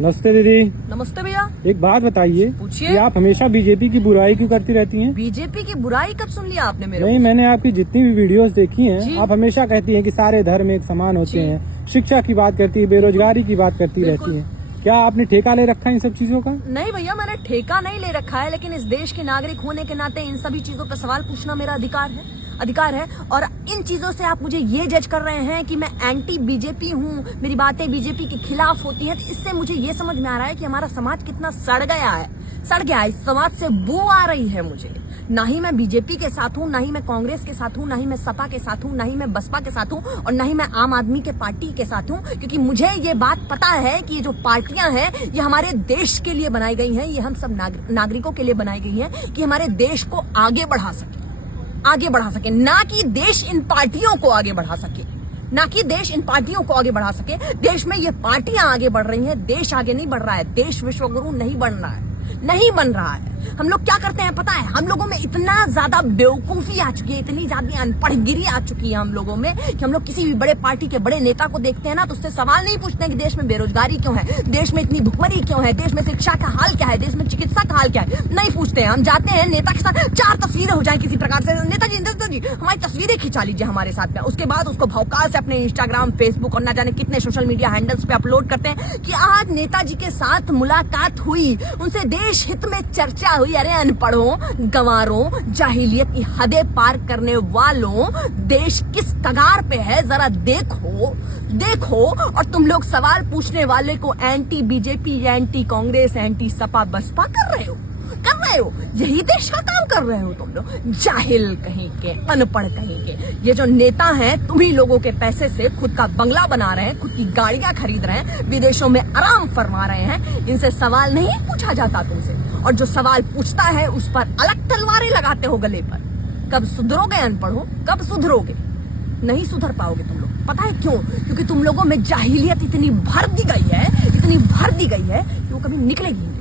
नमस्ते दीदी। नमस्ते भैया। एक बात बताइए, पूछिए। कि आप हमेशा बीजेपी की बुराई क्यों करती रहती हैं? बीजेपी की बुराई कब सुन लिया आपने मेरे नहीं, मुंह से? मैंने आपकी जितनी भी वीडियोस देखी जी। हैं, आप हमेशा कहती हैं कि सारे धर्म एक समान होते जी। हैं, शिक्षा की बात करती है, बेरोजगारी की बात करती बिल्कुल। रहती हैं। क्या आपने ठेका ले रखा है इन सब चीजों का? नहीं भैया, मैंने ठेका नहीं ले रखा है, लेकिन इस देश के नागरिक होने के नाते इन सभी चीजों पर सवाल पूछना मेरा अधिकार है। और इन चीजों से आप मुझे ये जज कर रहे हैं कि मैं एंटी बीजेपी हूँ, मेरी बातें बीजेपी के खिलाफ होती हैं, तो इससे मुझे ये समझ में आ रहा है कि हमारा समाज कितना सड़ गया है। इस समाज से बू आ रही है मुझे। ना ही मैं बीजेपी के साथ हूँ, ना ही मैं कांग्रेस के साथ हूँ, ना ही मैं सपा के साथ हूँ, ना ही मैं बसपा के साथ हूँ, और ना ही मैं आम आदमी के पार्टी के साथ हूँ, क्योंकि मुझे ये बात पता है कि ये जो पार्टियां हैं ये हमारे देश के लिए बनाई गई हैं, ये हम सब नागरिकों के लिए बनाई गई हैं कि हमारे देश को आगे बढ़ा सके, ना कि देश इन पार्टियों को आगे बढ़ा सके, देश में ये पार्टियां आगे बढ़ रही हैं, देश आगे नहीं बढ़ रहा है, देश विश्वगुरु नहीं बन रहा है। हम लोग क्या करते हैं पता है? हम लोगों में इतना ज्यादा बेवकूफी आ चुकी है, इतनी ज्यादा अनपढ़गिरी आ चुकी है हम लोगों में, कि हम लोग किसी भी बड़े पार्टी के बड़े नेता को देखते हैं ना, तो उससे सवाल नहीं पूछते हैं कि देश में बेरोजगारी क्यों है, देश में इतनी भुखमरी क्यों है, देश में शिक्षा का हाल क्या है, देश में चिकित्सा का हाल क्या है, नहीं पूछते हैं। हम जाते हैं नेता के साथ, 4 तस्वीरें हो जाए किसी प्रकार से, नेताजी हमारी तस्वीरें खिंचा लीजिए हमारे साथ में, उसके बाद उसको भौकाल से अपने इंस्टाग्राम, फेसबुक और ना जाने कितने सोशल मीडिया हैंडल्स पे अपलोड करते हैं कि आज नेताजी के साथ मुलाकात हुई, उनसे देश हित में चर्चा हुई। अरे अनपढ़ों, गंवारों, जाहिलियत की हदें पार करने वालों, देश किस कगार पे है जरा देखो। और तुम लोग सवाल पूछने वाले को anti BJP, anti Congress, anti Sapa Basapa कर रहे हो। यही देश का काम कर रहे हो तुम लोग, जाहिल कहीं के, अनपढ़ कहीं के। ये जो नेता हैं, तुम्ही लोगों के पैसे से खुद का बंगला बना रहे हैं, खुद की गाड़ियां खरीद रहे हैं, विदेशों में आराम फरमा रहे हैं, इनसे सवाल नहीं पूछा जाता तुमसे। और जो सवाल पूछता है उस पर अलग तलवारें लगाते हो गले पर। कब सुधरोगे अनपढ़ो, कब सुधरोगे? नहीं सुधर पाओगे तुम लोग। पता है क्यों? क्योंकि तुम लोगों में जाहिलियत इतनी भर दी गई है कि वो कभी निकलेगी नहीं।